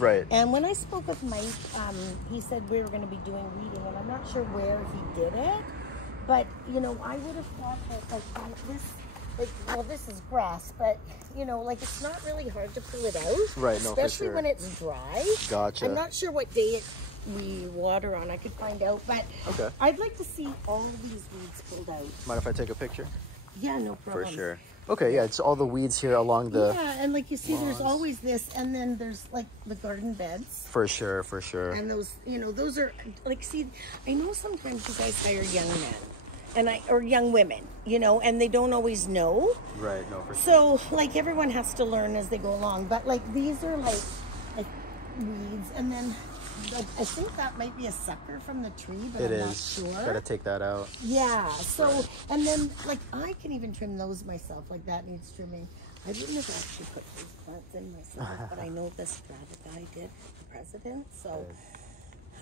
Right. And when I spoke with Mike, he said we were going to be doing weeding, and I'm not sure where he did it. But, you know, I would have thought that, like, this, like, well, this is grass, but, you know, like, it's not really hard to pull it out. Right, no, for especially sure. when it's dry. Gotcha. I'm not sure what day we water on. I could find out, but okay. I'd like to see all these weeds pulled out. Mind if I take a picture? Yeah, no problem. For sure. Okay, yeah, it's all the weeds here along the... Yeah, and like you see, lawns. there's always this, and then there's like the garden beds. For sure, for sure. And those, you know, those are, like, see, I know sometimes you guys hire young men, or young women, you know, and they don't always know. Right, no, for sure. So, like, everyone has to learn as they go along, but, like, these are, like weeds, and then... Like, I think that might be a sucker from the tree, but I'm not sure. Gotta take that out. Yeah, so, and then, like, I can even trim those myself. Like, that needs trimming. I wouldn't have actually put these plants in myself, but I know the strata guy did, the president. So,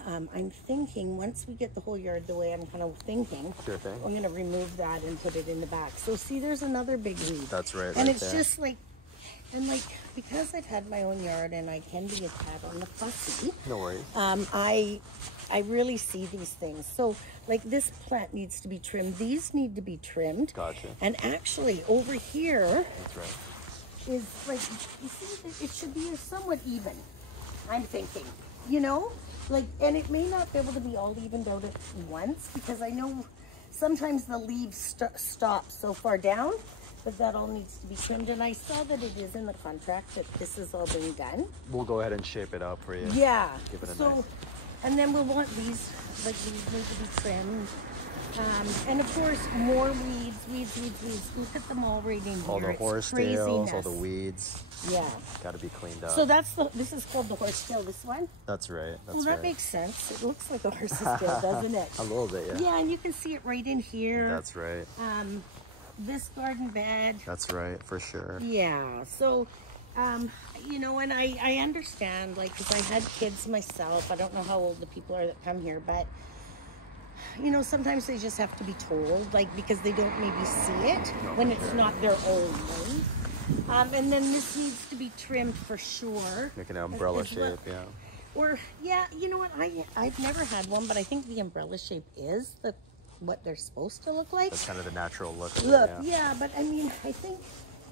I'm thinking, once we get the whole yard the way I'm kind of thinking, Sure thing. I'm going to remove that and put it in the back. So, see, there's another big weed. That's right, And right it's there. just like, and like, because I've had my own yard and I can be a tad on the fussy. No worries. I really see these things. So, like, this plant needs to be trimmed. These need to be trimmed. Gotcha. And actually, over here That's right. is like, you see, it should be somewhat even. I'm thinking, you know, like, and it may not be able to be all evened out at once, because I know sometimes the leaves stop so far down. But that all needs to be trimmed, and I saw that it is in the contract that this is all being done. We'll go ahead and shape it up for you. Yeah. Give it a so, nice... and then we'll want these, like, these need to be trimmed. And of course, more weeds. Look at them all right in here. All the horsetails, all the weeds. Yeah. Got to be cleaned up. So this is called the horsetail, this one? That's right. That's well, that right. makes sense. It looks like a horse's tail, doesn't it? A little bit, yeah. Yeah, and you can see it right in here. That's right. This garden bed. That's right, for sure. Yeah, so, you know, and I understand, like, because I had kids myself. I don't know how old the people are that come here, but, you know, sometimes they just have to be told, like, because they don't maybe see it when it's not their own way. And then this needs to be trimmed for sure. Make an umbrella shape, yeah. Or, yeah, you know what, I've never had one, but I think the umbrella shape is what they're supposed to look like. That's kind of the natural look of Look, it, yeah, but I mean, I think,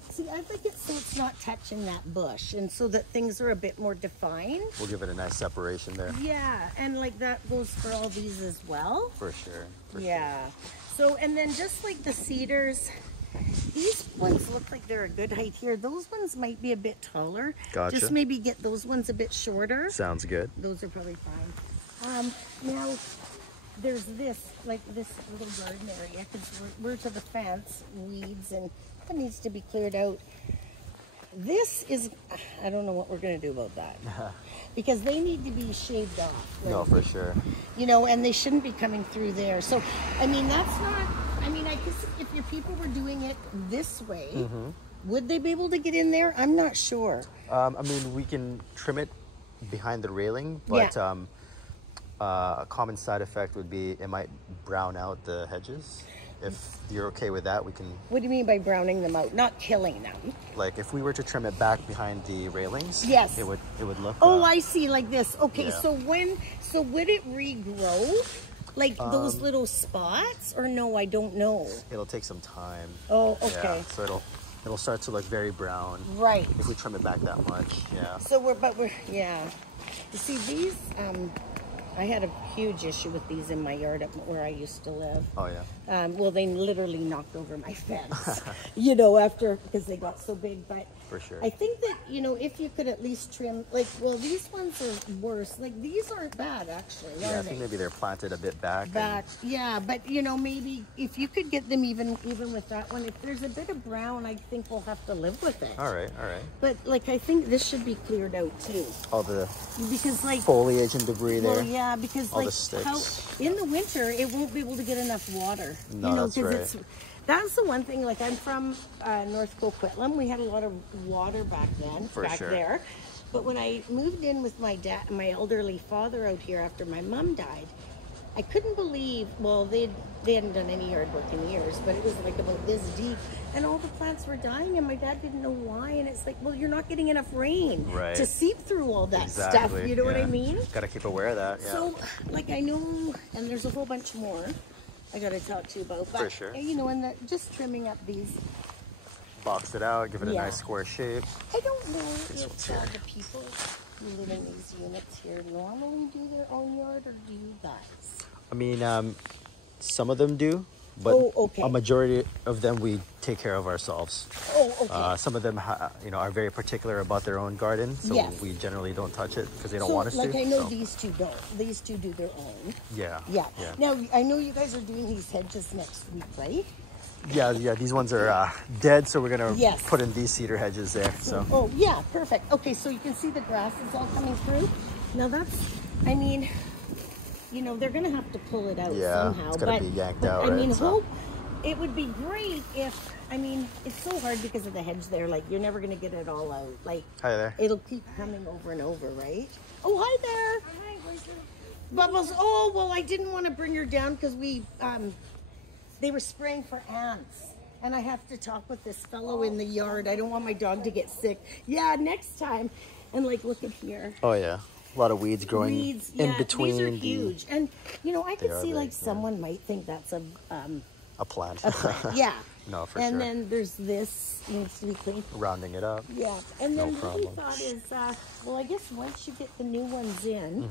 see, I'd like it so it's not touching that bush, and so that things are a bit more defined. We'll give it a nice separation there. Yeah, and like that goes for all these as well. For sure. Yeah. So, and then just like the cedars, these ones look like they're a good height here. Those ones might be a bit taller. Gotcha. Just maybe get those ones a bit shorter. Sounds good. Those are probably fine. Now, there's this little garden area, because we're to the fence, weeds, and that needs to be cleared out. This is, I don't know what we're going to do about that, because they need to be shaved off. No, for sure. You know, and they shouldn't be coming through there. So, I mean, that's not, I mean, I guess if your people were doing it this way, would they be able to get in there? I'm not sure. I mean, we can trim it behind the railing, but Yeah. A common side effect would be it might brown out the hedges. If you're okay with that, we can... What do you mean by browning them out? Not killing them. Like, if we were to trim it back behind the railings, yes, it would look... Oh, I see, like this. Okay, yeah. so would it regrow? Like those little spots? Or no, I don't know. It'll take some time. Oh, okay. Yeah, so it'll start to look very brown. Right. If we trim it back that much, yeah. So we're, yeah. You see, these, I had a huge issue with these in my yard up where I used to live. Oh, yeah. Well, they literally knocked over my fence, you know, because they got so big. But for sure, I think that, you know, if you could at least trim, like, well, these ones are worse. Like, these aren't bad, actually, yeah, I think maybe they're planted a bit back. Yeah, but, you know, maybe if you could get them even with that one, if there's a bit of brown, I think we'll have to live with it. All right. But, like, I think this should be cleared out, too. All the because, like, foliage and debris there. Well, yeah, because all like the sticks. In the winter it won't be able to get enough water. No, you know, that's right. That's the one thing. Like, I'm from North Coquitlam. We had a lot of water back then, there. But when I moved in with my dad, my elderly father out here after my mom died, I couldn't believe. Well, they hadn't done any yard work in years, but it was like about this deep, and all the plants were dying, and my dad didn't know why. And it's like, well, you're not getting enough rain Right. to seep through all that stuff. You know what I mean? Got to keep aware of that. Yeah. So, like, I know, and there's a whole bunch more I got to talk to you about. But, For sure. you know, and just trimming up these. Box it out, give it a nice square shape. I don't know if the people who live in these units here normally do their own yard, or do you guys? I mean, some of them do, but a majority of them we take care of ourselves. Oh, okay. Some of them, you know, are very particular about their own garden, so we generally don't touch it because they don't want us to. Like I know these two don't. These two do their own. Yeah. Yeah. Now I know you guys are doing these hedges next week, right? Yeah. These ones are dead, so we're gonna put in these cedar hedges there. So. Oh yeah, perfect. Okay, so you can see the grass is all coming through. Now that's, I mean, you know, they're gonna have to pull it out somehow. It's gonna be yanked out. I mean, so. It would be great if, I mean, it's so hard because of the hedge there. Like, you're never gonna get it all out. Like, hi there. It'll keep coming over and over, right? Oh, hi there. Hi, where's your Bubbles? Oh, well, I didn't want to bring her down because they were spraying for ants. And I have to talk with this fellow in the yard. I don't want my dog to get sick. Yeah, next time. And like, look at here. Oh yeah, a lot of weeds growing in between. These are huge. And you know, I could see like someone might think that's a plant. A plant. Yeah. No, for and sure. then there's this needs to be cleaned. Rounding it up. Yeah. And then what we thought is, well, I guess once you get the new ones in,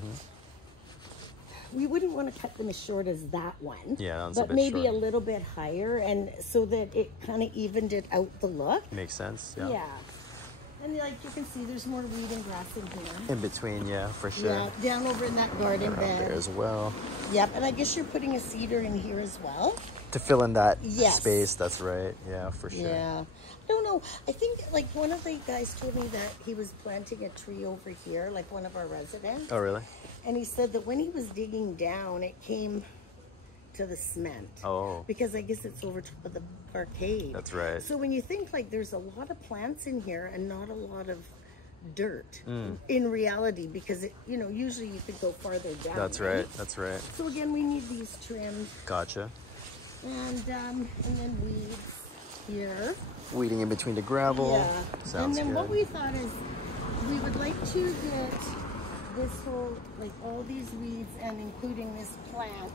we wouldn't want to cut them as short as that one. Yeah, that's but a bit maybe short. a little bit higher, and so that it kind of evened it out the look. Makes sense. Yeah. Yeah. And like you can see, there's more weed and grass in here. In between, yeah, for sure. Yeah, down over in that garden bed. There as well. Yep, and I guess you're putting a cedar in here as well. To fill in that space, that's right. Yeah, for sure. Yeah. I don't know. I think like one of the guys told me that he was planting a tree over here, like one of our residents. Oh, really? And he said that when he was digging down, it came to the cement. Oh. Because I guess it's over top of the arcade. That's right. So when you think like there's a lot of plants in here and not a lot of dirt in reality, because it, you know, usually you could go farther down. That's right. That's right. So again, we need these trimmed. Gotcha. And then weeds here. Weeding in between the gravel. Yeah. Sounds and then good. what we thought is we would like to get this whole, like all these weeds and including this plant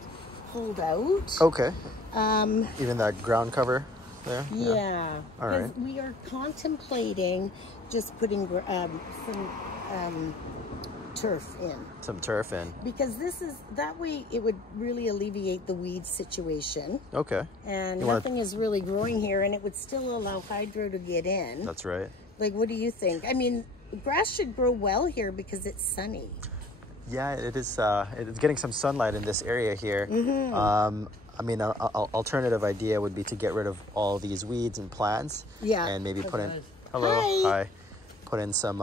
pulled out. Okay. Even that ground cover there? Yeah. All right. We are contemplating just putting some turf in. Some turf in. Because that way it would really alleviate the weed situation. Okay. And nothing is really growing here, and it would still allow hydro to get in. That's right. Like, what do you think? I mean, grass should grow well here because it's sunny. Yeah, it is. It's getting some sunlight in this area here. I mean, an alternative idea would be to get rid of all these weeds and plants. Yeah. And maybe put in. Hello. Hi. Put in some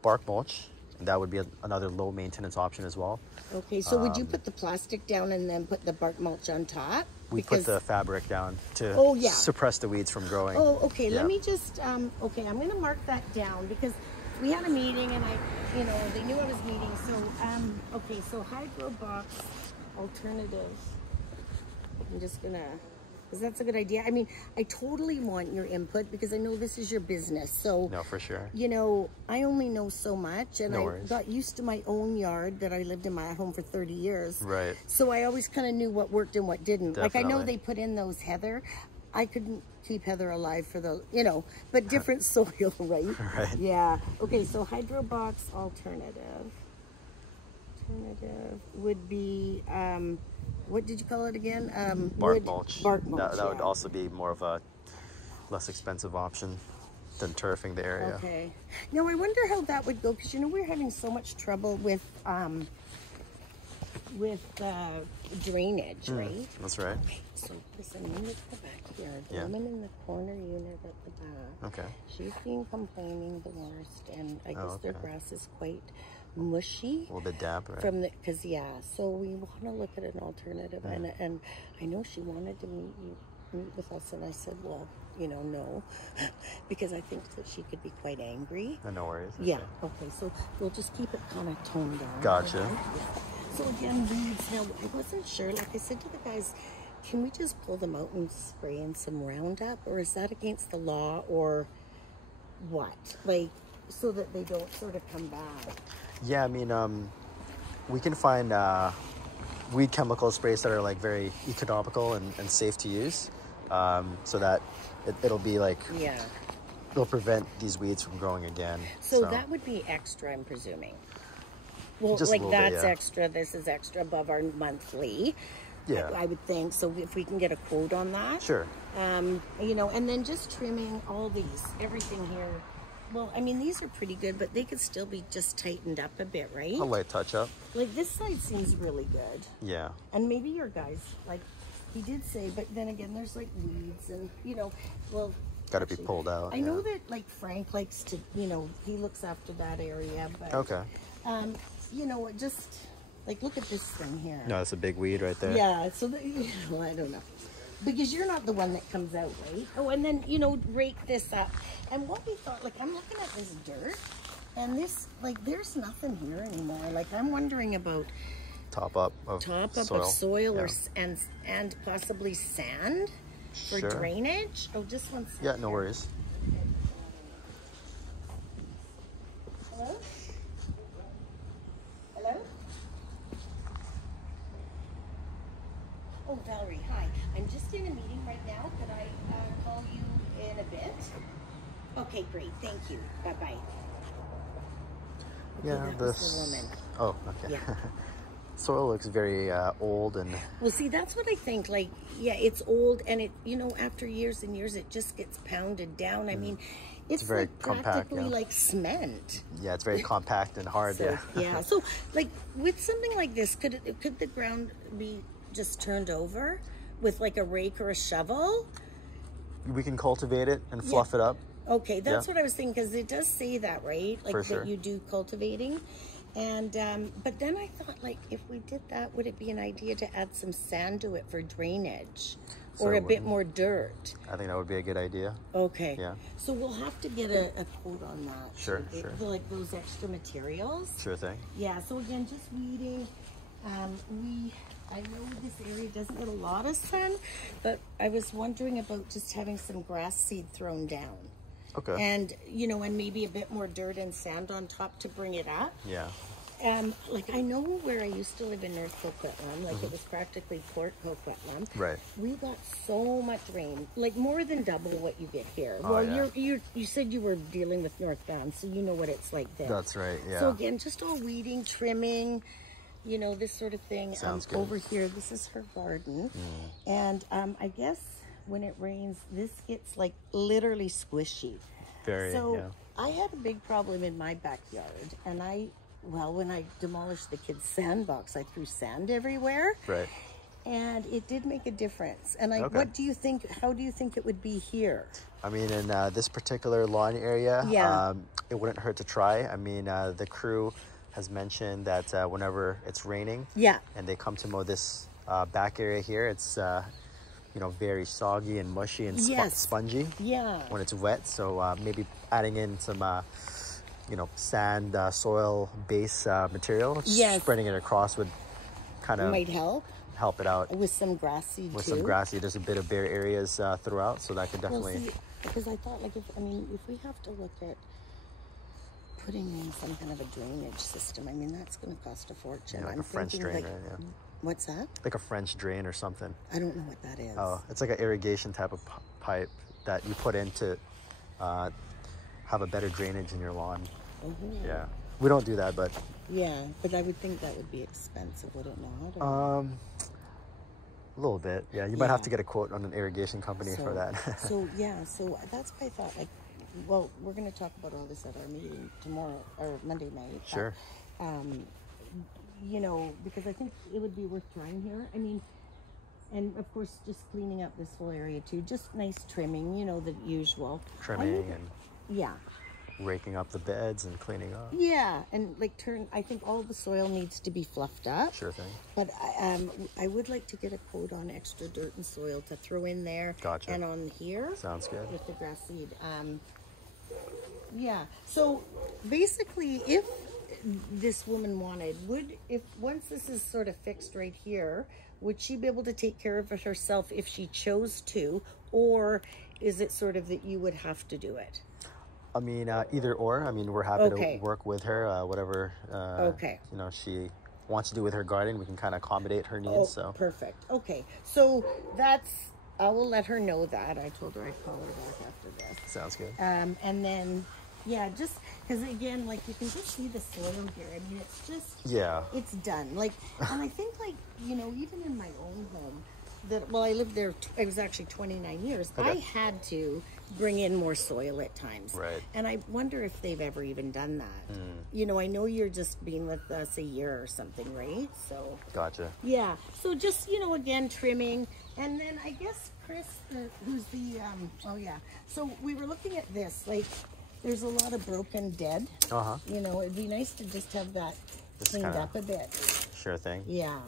bark mulch. And that would be another low maintenance option as well. Okay, so would you put the plastic down and then put the bark mulch on top? We put the fabric down to suppress the weeds from growing. Oh, okay. Yeah. Let me just, okay, I'm going to mark that down because we had a meeting and they knew I was meeting. So, okay, so hydro box alternative. I'm just going to, because that's a good idea. I mean, I totally want your input because I know this is your business. So, no, for sure. You know, I only know so much, and I got used to my own yard that I lived in my home for 30 years. Right. So I always kind of knew what worked and what didn't. Definitely. Like I know they put in those heather. I couldn't keep heather alive for the, you know, but different soil, right? Right. Yeah. Okay, so hydro box alternative would be, what did you call it again? Bark mulch. Bark mulch. That would also be more of a less expensive option than turfing the area. Okay. Now I wonder how that would go because you know we're having so much trouble with drainage, right? That's right. Okay. So listen, you look at the back here. The woman in the corner unit at the back. Okay. She's been complaining the worst, and I guess their grass is quite mushy, a little bit damp, right? From the so we want to look at an alternative, and I know she wanted to meet with us, and I said, well, you know, no, because I think that she could be quite angry. No worries. Yeah. Okay. So we'll just keep it kind of toned down. Gotcha. So again, weeds. Now I wasn't sure. Like I said to the guys, can we just pull them out and spray in some Roundup, or is that against the law, or what? Like, so that they don't sort of come back. Yeah, I mean, we can find weed chemical sprays that are like very economical and safe to use, so that it'll be like, Yeah. it'll prevent these weeds from growing again. So that would be extra, I'm presuming. Well, Just a like little bit, that's yeah. extra. This is extra above our monthly. Yeah. I would think. So if we can get a quote on that. Sure. You know, and then just trimming all these, everything here. Well, I mean, these are pretty good, but they could still be just tightened up a bit, right? A light touch up. Like this side seems really good. Yeah. And maybe your guys, like he did say, but then again, there's like weeds and, you know, well. Got to be pulled out. I know that like Frank likes to, you know, he looks after that area, but. Okay. You know, just like look at this thing here. No, it's a big weed right there. Yeah, so well, I don't know, because you're not the one that comes out, right? Oh, and then you know, rake this up. And what we thought, like I'm looking at this dirt, and this, like, there's nothing here anymore. Like I'm wondering about Top up of soil, yeah. or and possibly sand for Sure. drainage. Oh, just one second. Yeah, no worries. Hello. Hello? Oh, Valerie, hi. I'm just in a meeting right now. Could I call you in a bit? Okay, great. Thank you. Bye-bye. Okay, Yeah, that was the this. woman. Oh, okay. Yeah. Soil looks very old and. Well, see, that's what I think. Like, yeah, it's old, and it, you know, after years and years, it just gets pounded down. I mean, it's very like compact, practically yeah. like cement. Yeah, it's very compact and hard. So, Yeah. yeah. So, like, with something like this, could the ground be just turned over with like a rake or a shovel? We can cultivate it and fluff it up. Okay, that's Yeah. what I was thinking, because it does say that, right? Like For sure. that you do cultivating. And but then I thought, like, if we did that, would it be an idea to add some sand to it for drainage, or a bit more dirt? I think that would be a good idea. Okay. Yeah. So we'll have to get a quote on that. Sure, too, sure. for, like those extra materials. Sure thing. Yeah. So again, just weeding. I know this area doesn't get a lot of sun, but I was wondering about just having some grass seed thrown down. Okay. And, you know, and maybe a bit more dirt and sand on top to bring it up. Yeah. Like, I know where I used to live in North Coquitlam, like it was practically Port Coquitlam. Right. We got so much rain, like more than double what you get here. Oh, Well, yeah. you said you were dealing with northbound, so you know what it's like there. That's right. Yeah. So again, just all weeding, trimming, you know, this sort of thing. Sounds good. Over here, this is her garden. And I guess when it rains, this gets like literally squishy. Very. So Yeah. I had a big problem in my backyard, and when I demolished the kids' sandbox, I threw sand everywhere. Right. And it did make a difference. And Okay. what do you think, how do you think it would be here? I mean, in this particular lawn area, Yeah. it wouldn't hurt to try. I mean, the crew has mentioned that whenever it's raining, Yeah. and they come to mow this back area here, it's you know, very soggy and mushy and Yes. spongy Yeah. when it's wet. So maybe adding in some you know, sand, soil base material, Yes. spreading it across would kind of Might help help it out with some grass seed with too. some grassy. There's a bit of bare areas throughout, so that could definitely. Well, see, because I thought, like, if we have to look at putting in some kind of a drainage system, I mean, that's going to cost a fortune. Yeah, like I'm a French thinking, drain, like, right? Yeah. What's that? Like a French drain or something. I don't know what that is. Oh, it's like an irrigation type of pipe that you put in to have a better drainage in your lawn. Mhm. Yeah, we don't do that, but Yeah, but I would think that would be expensive, would it not? a little bit. Yeah, you might have Yeah. to get a quote on an irrigation company for that. so that's why I thought, like, well, we're going to talk about all this at our meeting tomorrow or Monday night. but, Sure. you know, because I think it would be worth trying here. I mean, and of course, just cleaning up this whole area too. Just nice trimming, you know, the usual. Trimming and Yeah. raking up the beds and cleaning up. Yeah, and like I think all the soil needs to be fluffed up. Sure thing. But I would like to get a quote on extra dirt and soil to throw in there. Gotcha. And on here. Sounds good. With the grass seed. Yeah. So basically, if this woman wanted. If once this is sort of fixed right here, would she be able to take care of it herself if she chose to, or is it sort of that you would have to do it? I mean, either or. I mean, we're happy Okay. to work with her, whatever, Okay. you know, she wants to do with her garden. We can kind of accommodate her needs. Oh, So perfect. Okay, so I will let her know that. I told her I'd call her back after this. sounds good. And then, yeah, just because again, like you can just see the soil here. I mean, it's just, Yeah. it's done. Like, and I think like, you know, even in my own home, well, I lived there, it was actually 29 years. Okay. I had to bring in more soil at times. Right. And I wonder if they've ever even done that. You know, I know you're just been with us a year or something, right? So. Gotcha. Yeah. So just, you know, again, trimming. And then I guess Chris, who's the, oh yeah. So we were looking at this, like, there's a lot of broken dead. Uh-huh. You know, it'd be nice to just have that cleaned up a bit. Sure thing. Yeah.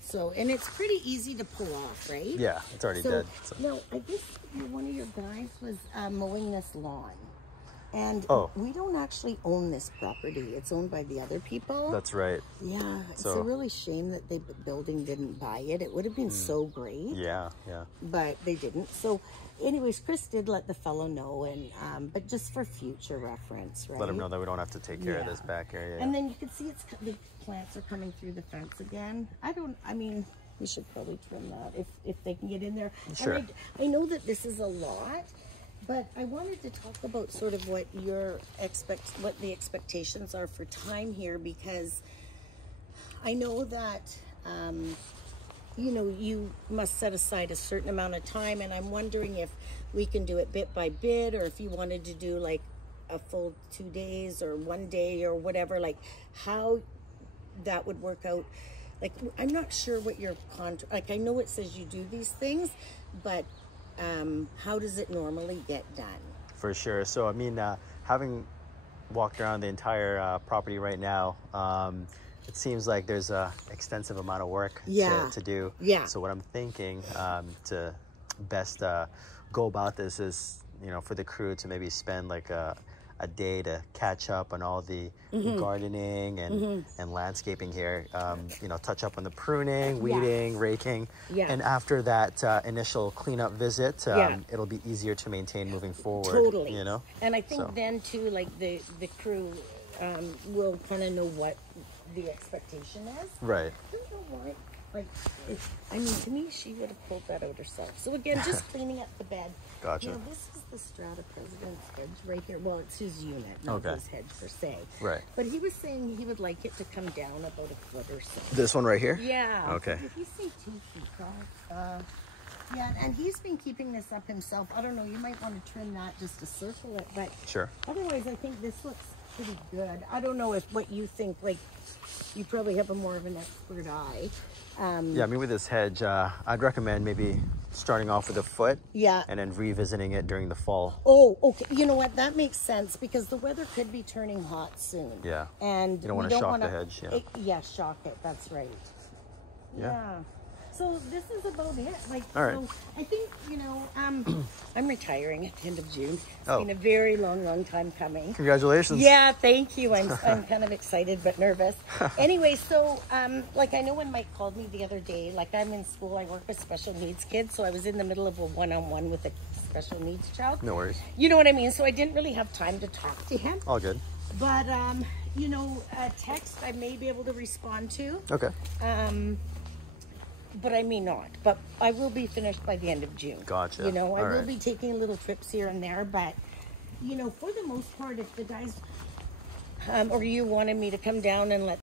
So, and it's pretty easy to pull off, right? Yeah, it's already dead. So. No, I guess one of your guys was mowing this lawn. And we don't actually own this property. It's owned by the other people. That's right. Yeah, it's a really shame that the building didn't buy it. It would have been so great. Yeah, yeah. But they didn't. So anyways, Chris did let the fellow know, and but just for future reference, right? Let him know that we don't have to take care of this back area. And then you can see the plants are coming through the fence again. I mean, we should probably trim that if they can get in there. Sure. And I know that this is a lot, but I wanted to talk about sort of what what the expectations are for time here, because I know that you know, you must set aside a certain amount of time, and I'm wondering if we can do it bit by bit, or if you wanted to do like a full 2 days or 1 day or whatever, like how that would work out. Like, I'm not sure what your contract, like I know it says you do these things, but how does it normally get done? For sure. So, I mean, having walked around the entire property right now, it seems like there's a extensive amount of work to do. Yeah. So what I'm thinking to best go about this is, you know, for the crew to maybe spend like a day to catch up on all the gardening and landscaping here. You know, touch up on the pruning, weeding, raking. Yeah. And after that initial cleanup visit, it'll be easier to maintain moving forward. Totally. You know? And I think then too, like the crew will kind of know what the expectation is. Right. I don't know why. Like, I mean, to me, she would have pulled that out herself. So again, just cleaning up the bed. Gotcha. You know, this is the Strata President's hedge right here. Well, it's his unit, not his hedge per se. Right. But he was saying he would like it to come down about a foot or so. This one right here? Yeah. Okay. Did he say 2 feet? Yeah, and he's been keeping this up himself. I don't know, you might want to trim that just to circle it, but sure. Otherwise, I think this looks pretty good. I don't know what you think. Like, you probably have more of an expert eye. Yeah, I mean, with this hedge, I'd recommend maybe starting off with a foot. Yeah. And then revisiting it during the fall. Oh, okay. You know what? That makes sense because the weather could be turning hot soon. Yeah. And you don't want to shock the hedge. Yeah. Shock it. That's right. Yeah. So this is about it. Like, all right. So I think, you know, I'm retiring at the end of June. It's Oh. been a very long time coming. Congratulations. Yeah, thank you. I'm kind of excited but nervous. Anyway, so like I know when Mike called me the other day, like I'm in school, I work with special needs kids, so I was in the middle of a one-on-one with a special needs child. No worries. You know what I mean? So I didn't really have time to talk to him. All good. But you know, a text I may be able to respond to. Okay. But I may not. But I will be finished by the end of June. Gotcha. You know, I all will right. be taking little trips here and there, but you know, for the most part, if the guys or you wanted me to come down and let